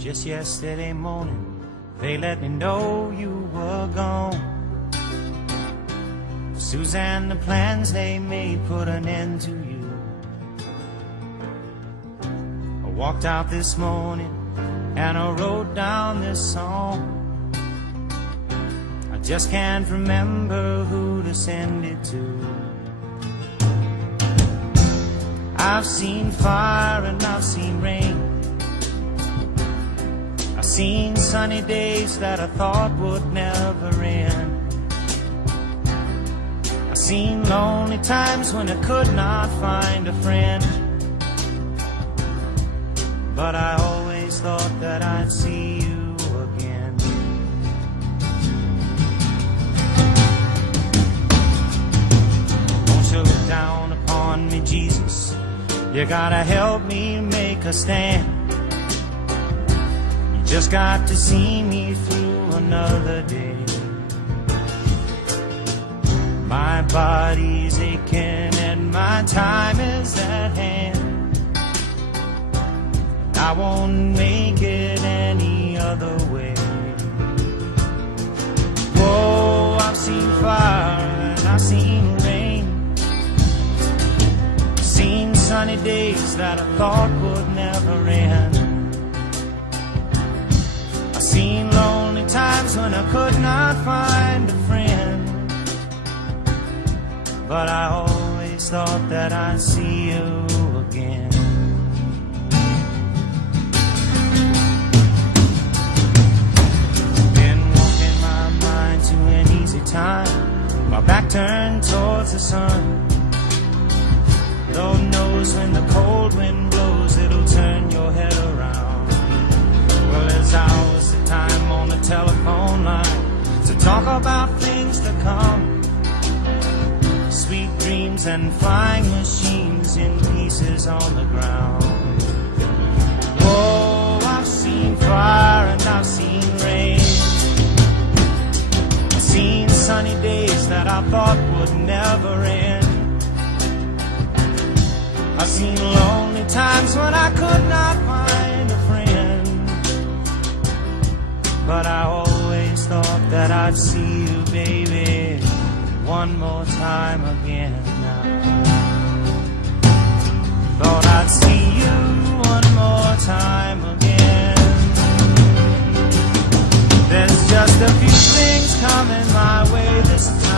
Just yesterday morning, they let me know you were gone. Suzanne, the plans they made put an end to you. I walked out this morning and I wrote down this song. I just can't remember who to send it to. I've seen fire and I've seen rain. I've seen sunny days that I thought would never end. I've seen lonely times when I could not find a friend. But I always thought that I'd see you again. Won't you look down upon me, Jesus? You gotta help me make a stand. Just got to see me through another day. My body's aching and my time is at hand. I won't make it any other way. Whoa, I've seen fire and I've seen rain. Seen sunny days that I thought would never end. Seen lonely times when I could not find a friend. But I always thought that I'd see you again. Been walking my mind to an easy time, my back turned towards the sun. Lord knows when the cold wind blows, it'll turn your head around. Well, there's hours of time on the telephone line to talk about things to come. Sweet dreams and flying machines in pieces on the ground. Whoa, I've seen fire and I've seen rain. I've seen sunny days that I thought would never end. I've seen lonely times when I could not find a friend. But I always thought that I'd see you, baby, one more time again now. Thought I'd see you one more time again. There's just a few things coming my way this time.